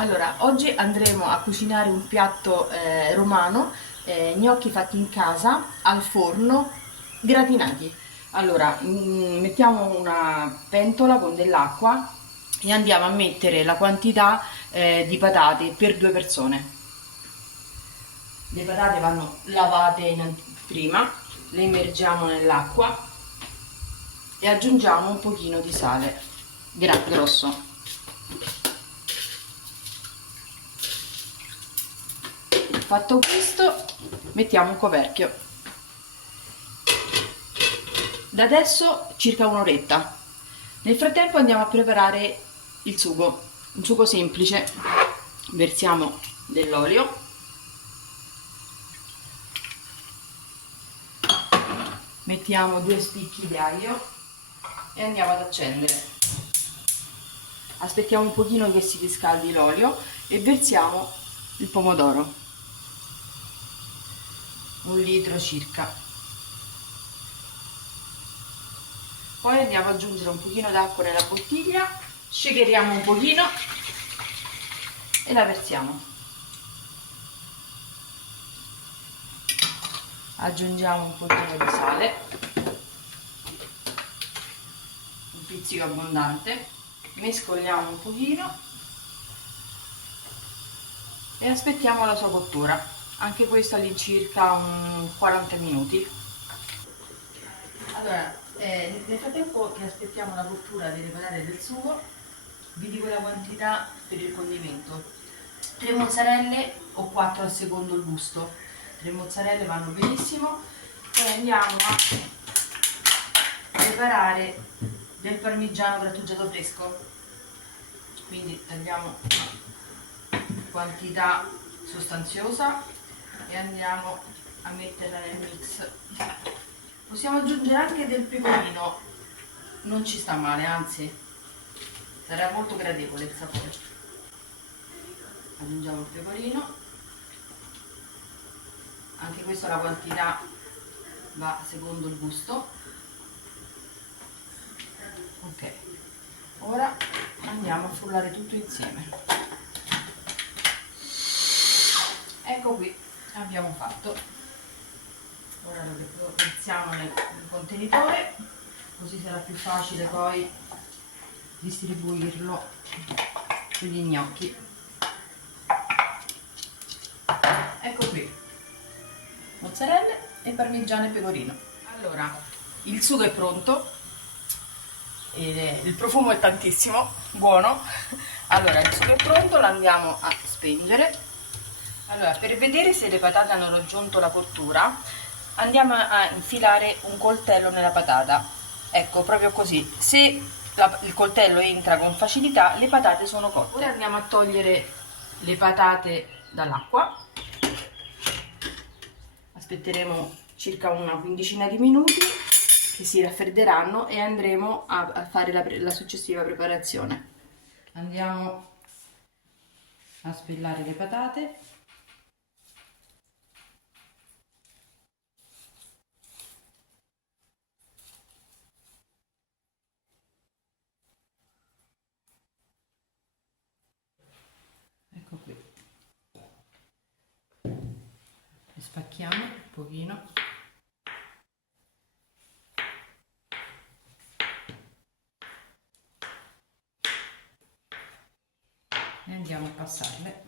Allora, oggi andremo a cucinare un piatto romano, gnocchi fatti in casa, al forno, gratinati. Allora, mettiamo una pentola con dell'acqua e andiamo a mettere la quantità di patate per due persone. Le patate vanno lavate prima, le immergiamo nell'acqua e aggiungiamo un pochino di sale grosso. Fatto questo, mettiamo un coperchio. Da adesso circa un'oretta. Nel frattempo andiamo a preparare il sugo, un sugo semplice. Versiamo dell'olio, mettiamo 2 spicchi di aglio e andiamo ad accendere. Aspettiamo un pochino che si riscaldi l'olio e versiamo il pomodoro, 1 litro circa. Poi andiamo ad aggiungere un pochino d'acqua nella bottiglia, shakeriamo un pochino e la versiamo. Aggiungiamo un pochino di sale, un pizzico abbondante, mescoliamo un pochino e aspettiamo la sua cottura, anche questo all'incirca un 40 minuti. Allora, nel frattempo che aspettiamo la cottura delle patate del sugo, vi dico la quantità per il condimento: 3 mozzarelle o 4 a secondo il gusto. 3 mozzarelle vanno benissimo. Poi andiamo a preparare del parmigiano grattugiato fresco, quindi tagliamo una quantità sostanziosa e andiamo a metterla nel mix. Possiamo aggiungere anche del pecorino, non ci sta male, anzi sarà molto gradevole il sapore. Aggiungiamo il pecorino, anche questa la quantità va secondo il gusto. Ok, ora andiamo a frullare tutto insieme. Ecco qui, abbiamo fatto. Ora lo iniziamo nel contenitore, così sarà più facile poi distribuirlo sugli gnocchi. Ecco qui, mozzarella e parmigiano e pecorino. Allora, il sugo è pronto, il profumo è tantissimo, buono. Allora, il sugo è pronto, lo andiamo a spengere. Allora, per vedere se le patate hanno raggiunto la cottura, andiamo a infilare un coltello nella patata. Ecco, proprio così. Se il coltello entra con facilità, le patate sono cotte. Ora andiamo a togliere le patate dall'acqua. Aspetteremo circa una quindicina di minuti che si raffredderanno e andremo a fare la successiva preparazione. Andiamo a spellare le patate. Ecco qui, le spacchiamo un pochino e andiamo a passarle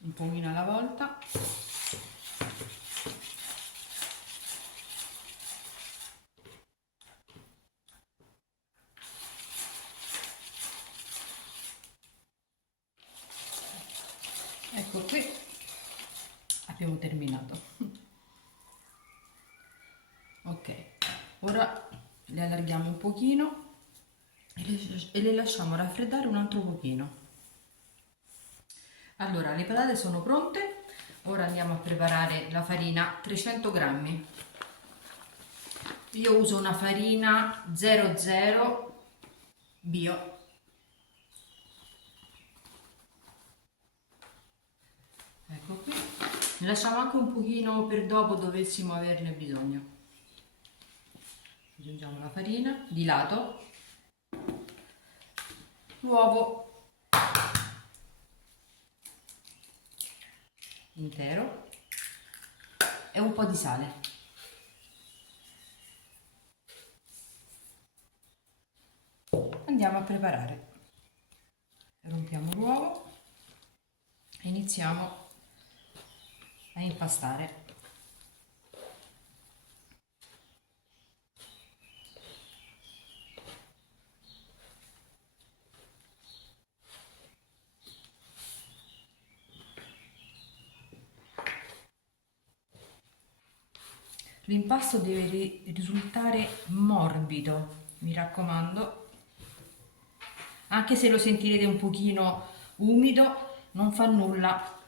un pochino alla volta. Ecco qui, abbiamo terminato. Ok, ora le allarghiamo un pochino e le lasciamo raffreddare un altro pochino. Allora, le patate sono pronte, ora andiamo a preparare la farina, 300 grammi. Io uso una farina 00 bio. Ecco qui, ne lasciamo anche un pochino per dopo dovessimo averne bisogno. Aggiungiamo la farina di lato l'uovo intero e un po' di sale. Andiamo a preparare. Rompiamo l'uovo e iniziamo a impastare. L'impasto deve risultare morbido, mi raccomando, anche se lo sentirete un pochino umido, non fa nulla,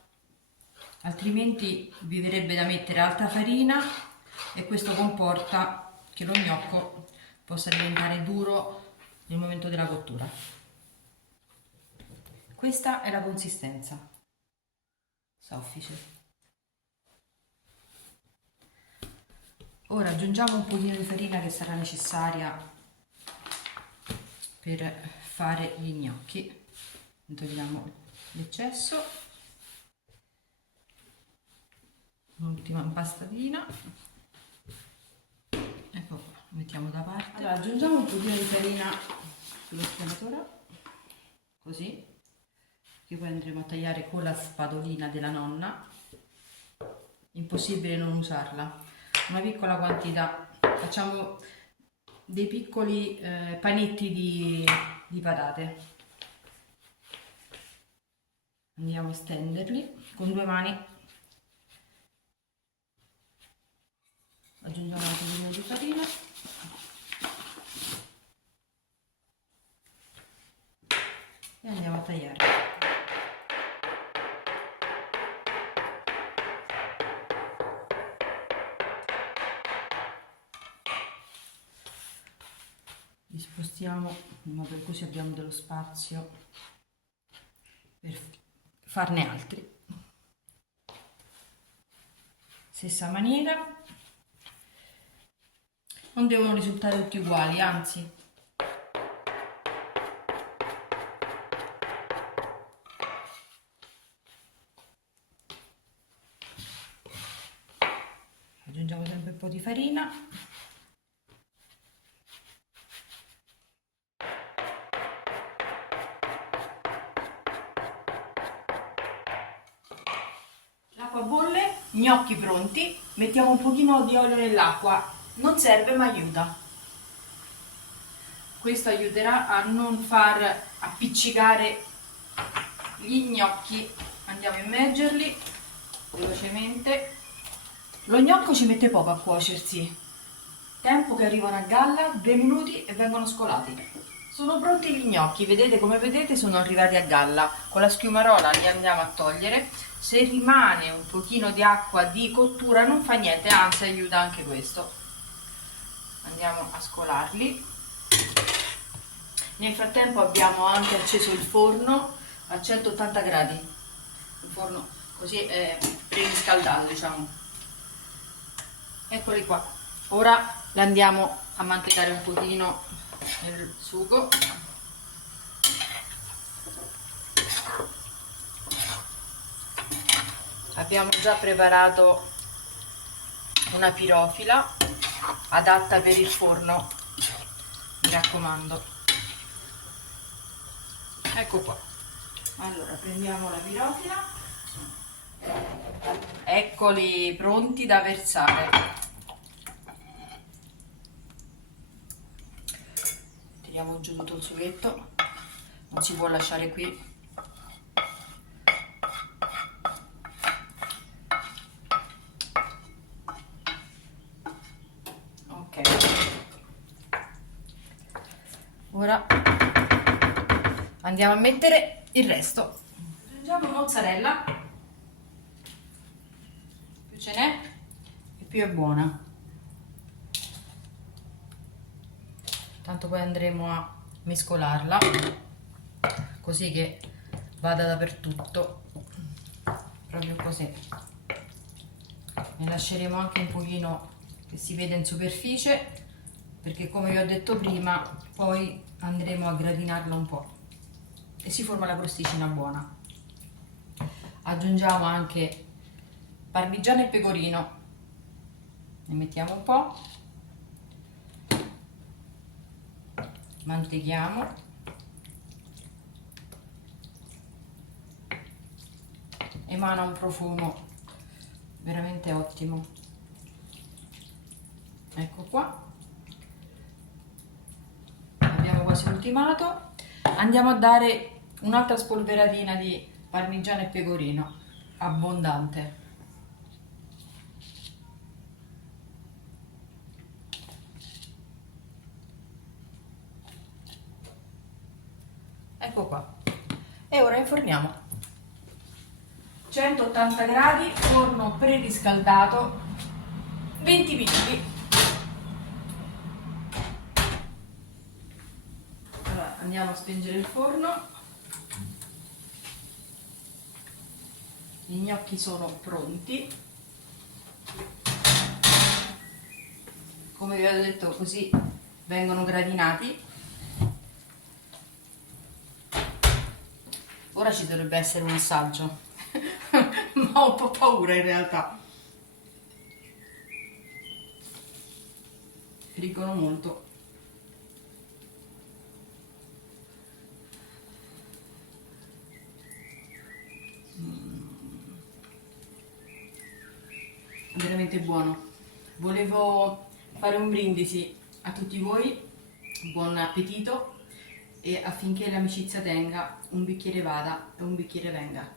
altrimenti vi verrebbe da mettere alta farina e questo comporta che lo gnocco possa diventare duro nel momento della cottura. Questa è la consistenza, soffice. Ora aggiungiamo un pochino di farina che sarà necessaria per fare gli gnocchi. Togliamo l'eccesso, un'ultima impastatina, ecco qua, mettiamo da parte. Allora aggiungiamo un pochino di farina sullo schianatore, così, che poi andremo a tagliare con la spadolina della nonna. Impossibile non usarla. Una piccola quantità, facciamo dei piccoli panetti di patate, andiamo a stenderli con due mani, aggiungiamo un pochino di farina e andiamo a tagliare. Li spostiamo in modo che così abbiamo dello spazio per farne altri. Stessa maniera, non devono risultare tutti uguali, anzi aggiungiamo sempre un po' di farina. L'acqua bolle, gnocchi pronti, mettiamo un pochino di olio nell'acqua, non serve ma aiuta. Questo aiuterà a non far appiccicare gli gnocchi. Andiamo a immergerli velocemente. Lo gnocco ci mette poco a cuocersi, tempo che arrivano a galla, 2 minuti e vengono scolati. Sono pronti gli gnocchi, vedete, come vedete sono arrivati a galla. Con la schiumarola li andiamo a togliere. Se rimane un pochino di acqua di cottura non fa niente, anzi aiuta anche questo. Andiamo a scolarli. Nel frattempo abbiamo anche acceso il forno a 180 gradi, un forno così preriscaldato, diciamo. Eccoli qua. Ora li andiamo a mantecare un pochino nel sugo. Abbiamo già preparato una pirofila adatta per il forno, mi raccomando. Ecco qua. Allora prendiamo la pirofila, eccoli pronti da versare. Tiriamo giù tutto il sughetto, non si può lasciare qui. Ora andiamo a mettere il resto. Aggiungiamo mozzarella, più ce n'è e più è buona. Tanto poi andremo a mescolarla così che vada dappertutto, proprio così. Ne lasceremo anche un pochino che si vede in superficie, perché come vi ho detto prima poi andremo a gratinarla un po'. e si forma la crosticina buona. Aggiungiamo anche parmigiano e pecorino, ne mettiamo un po', mantechiamo, emana un profumo veramente ottimo. Ecco qua, abbiamo quasi ultimato. Andiamo a dare un'altra spolveratina di parmigiano e pecorino abbondante. Ecco qua, e ora inforniamo. 180 gradi, forno preriscaldato, 20 minuti. Allora, andiamo a spengere il forno. I gnocchi sono pronti. Come vi ho detto, così vengono gratinati. Ora ci dovrebbe essere un assaggio, ma ho un po' paura in realtà. Friggono molto. Veramente buono. Volevo fare un brindisi a tutti voi, buon appetito, e affinché l'amicizia tenga, un bicchiere vada e un bicchiere venga.